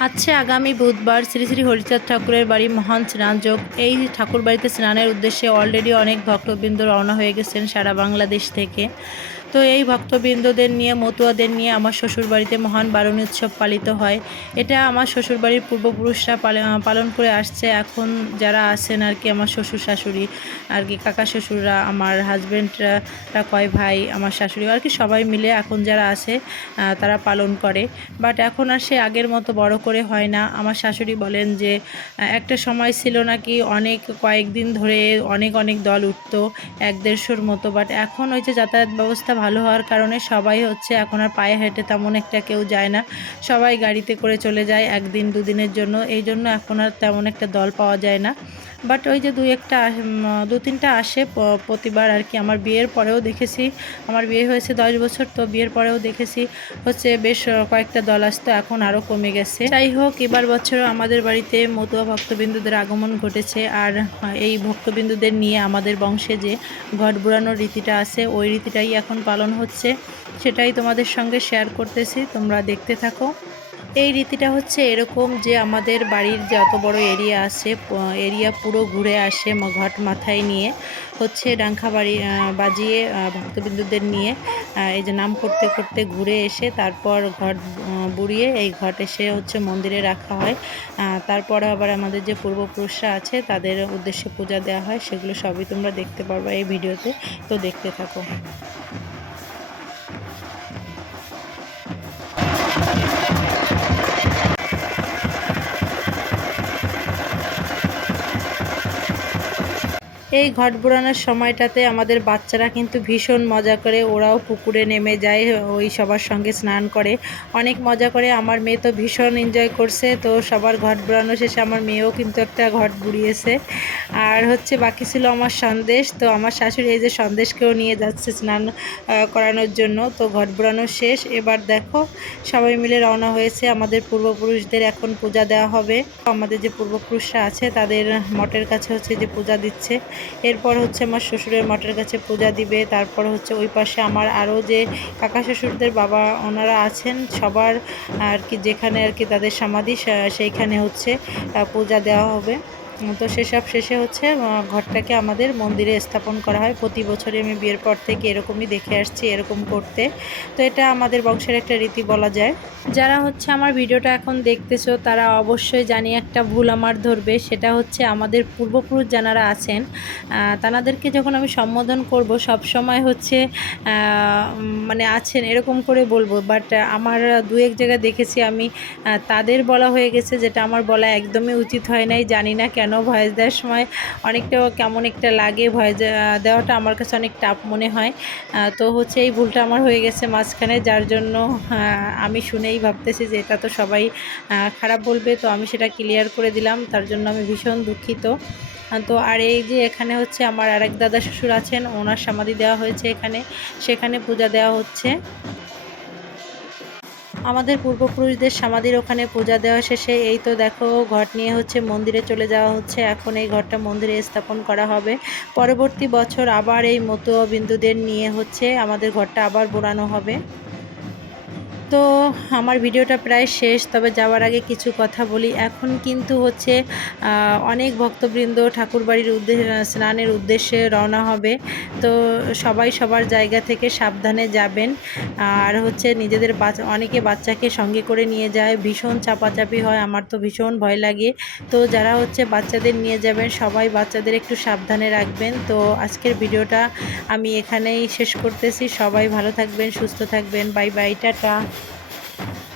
হচ্ছে আগামী বুধবার শ্রী শ্রী হরিচাঁদ ঠাকুরের বাড়ি মহান স্নানযোগ। এই ঠাকুর বাড়িতে স্নানের উদ্দেশ্যে অলরেডি অনেক ভক্তবৃন্দ রওনা হয়ে গেছেন সারা বাংলাদেশ থেকে। তো এই ভক্তবৃন্দদের নিয়ে, মতুয়াদের নিয়ে আমার শ্বশুরবাড়িতে মহান বারণী উৎসব পালিত হয়। এটা আমার শ্বশুরবাড়ির পূর্বপুরুষরা পালন করে আসছে। এখন যারা আছেন আর কি আমার শ্বশুর শাশুড়ি, আর কি কাকা শ্বশুররা, আমার হাজব্যান্ডরা কয় ভাই, আমার শাশুড়ি আর কি সবাই মিলে এখন যারা আছে তারা পালন করে। বাট এখন আর সে আগের মতো বড় করে হয় না। আমার শাশুড়ি বলেন যে একটা সময় ছিল নাকি অনেক কয়েকদিন ধরে অনেক অনেক দল উঠতো, এক দেড়শোর মতো। বাট এখন ওই যে যাতায়াত ব্যবস্থা ভালো হওয়ার কারণে সবাই হচ্ছে এখন আর পায়ে হেঁটে তেমন একটা কেউ যায় না। সবাই গাড়িতে করে চলে যায় একদিন দুদিনের জন্য। এই জন্য এখন আর তেমন একটা দল পাওয়া যায় না। বাট ওই যে দু একটা দু তিনটা আসে প্রতিবার আর কি। আমার বিয়ের পরেও দেখেছি। আমার বিয়ে হয়েছে দশ বছর, তো বিয়ের পরেও দেখেছি। হচ্ছে বেশ কয়েকটা দল আসতো, এখন আরও কমে গেছে। যাই হোক, এবার বছরও আমাদের বাড়িতে মতুয়া ভক্তবিন্দুদের আগমন ঘটেছে। আর এই ভক্তবিন্দুদের নিয়ে আমাদের বংশে যে ঘট বুড়ানোর রীতিটা আছে, ওই রীতিটাই এখন পালন হচ্ছে। সেটাই তোমাদের সঙ্গে শেয়ার করতেছি। তোমরা দেখতে থাকো। এই রীতিটা হচ্ছে এরকম যে আমাদের বাড়ির যে অত বড় এরিয়া আছে এরিয়া পুরো ঘুরে আসে ঘট মাথায় নিয়ে হচ্ছে ডাঙ্খা বাড়ি বাজিয়ে ভক্তবিন্দুদের নিয়ে এই যে নাম করতে করতে ঘুরে এসে তারপর ঘট বুড়িয়ে এই ঘট এসে হচ্ছে মন্দিরে রাখা হয়। তারপরে আবার আমাদের যে পূর্বপুরুষরা আছে তাদের উদ্দেশ্যে পূজা দেওয়া হয়, সেগুলো সবই তোমরা দেখতে পারবে এই ভিডিওতে, তো দেখতে থাকো। এই ঘট বুড়ানোর সময়টাতে আমাদের বাচ্চারা কিন্তু ভীষণ মজা করে, ওরাও পুকুরে নেমে যায়, ওই সবার সঙ্গে স্নান করে। অনেক মজা করে, আমার মেয়ে তো ভীষণ এনজয় করছে, তো সবার ঘট বুড়ানো শেষে আমার মেয়েও কিন্তু একটা ঘট বুড়িয়েছে আর হচ্ছে বাকি ছিল আমার সন্দেশ, তো আমার শাশুড়ি এই যে সন্দেশকেও নিয়ে যাচ্ছে স্নান করানোর জন্য। তো ঘট বুড়ানো শেষ, এবার দেখো সবাই মিলে রওনা হয়েছে, আমাদের পূর্বপুরুষদের এখন পূজা দেওয়া হবে। আমাদের যে পূর্বপুরুষরা আছে, তাদের মঠের কাছে হচ্ছে যে পূজা দিচ্ছে। এরপর হচ্ছে আমার শ্বশুরের মঠের কাছে পূজা দিবে। তারপর হচ্ছে ওই পাশে আমার আরও যে কাকা শ্বশুরদের বাবা ওনারা আছেন, সবার আর কি যেখানে আর কি তাদের সমাধি সেইখানে হচ্ছে পূজা দেওয়া হবে। তো সেসব শেষে হচ্ছে ঘরটাকে আমাদের মন্দিরে স্থাপন করা হয়। প্রতি বছরই আমি বিয়ের পর থেকে এরকমই দেখে আসছি, এরকম করতে। তো এটা আমাদের বংশের একটা রীতি বলা যায়। যারা হচ্ছে আমার ভিডিওটা এখন দেখতেছো, তারা অবশ্যই জানি একটা ভুল আমার ধরবে। সেটা হচ্ছে আমাদের পূর্বপুরুষ যারা আছেন তানাদেরকে যখন আমি সম্বোধন করব, সব সময় হচ্ছে মানে আছেন, এরকম করে বলব। বাট আমার দু এক জায়গায় দেখেছি আমি তাদের বলা হয়ে গেছে যেটা আমার বলা একদমই উচিত হয় নাই, জানি না কেন। ভয়েস দেওয়ার সময় অনেকটা কেমন একটা লাগে ভয়েস দেওয়াটা আমার কাছে অনেক টাফ মনে হয়। তো হচ্ছে এই ভুলটা আমার হয়ে গেছে মাঝখানে, যার জন্য আমি শুনেই ভাবতেছি যে এটা তো সবাই খারাপ বলবে, তো আমি সেটা ক্লিয়ার করে দিলাম, তার জন্য আমি ভীষণ দুঃখিত। তো আর এই যে এখানে হচ্ছে আমার আরেক দাদা শ্বশুর আছেন, ওনার সমাধি দেওয়া হয়েছে এখানে, সেখানে পূজা দেওয়া হচ্ছে। আমাদের পূর্বপুরুষদের সমাধির ওখানে পূজা দেওয়া শেষে, এই তো দেখো, ঘট নিয়ে হচ্ছে মন্দিরে চলে যাওয়া হচ্ছে। এখন এই ঘরটা মন্দিরে স্থাপন করা হবে। পরবর্তী বছর আবার এই মতো বিন্দুদের নিয়ে হচ্ছে আমাদের ঘরটা আবার বোড়ানো হবে। তো আমার ভিডিওটা প্রায় শেষ, তবে যাওয়ার আগে কিছু কথা বলি। এখন কিন্তু হচ্ছে অনেক ভক্তবৃন্দ ঠাকুরবাড়ির উদ্দেশ্যে, স্নানের উদ্দেশ্যে রওনা হবে। তো সবাই সবার জায়গা থেকে সাবধানে যাবেন। আর হচ্ছে নিজেদের বাচ্চা অনেকে বাচ্চাকে সঙ্গে করে নিয়ে যায়। ভীষণ চাপাচাপি হয়, আমার তো ভীষণ ভয় লাগে। তো যারা হচ্ছে বাচ্চাদের নিয়ে যাবেন, সবাই বাচ্চাদের একটু সাবধানে রাখবেন। তো আজকের ভিডিওটা আমি এখানেই শেষ করতেছি। সবাই ভালো থাকবেন, সুস্থ থাকবেন। Bye bye, tata. Thank you.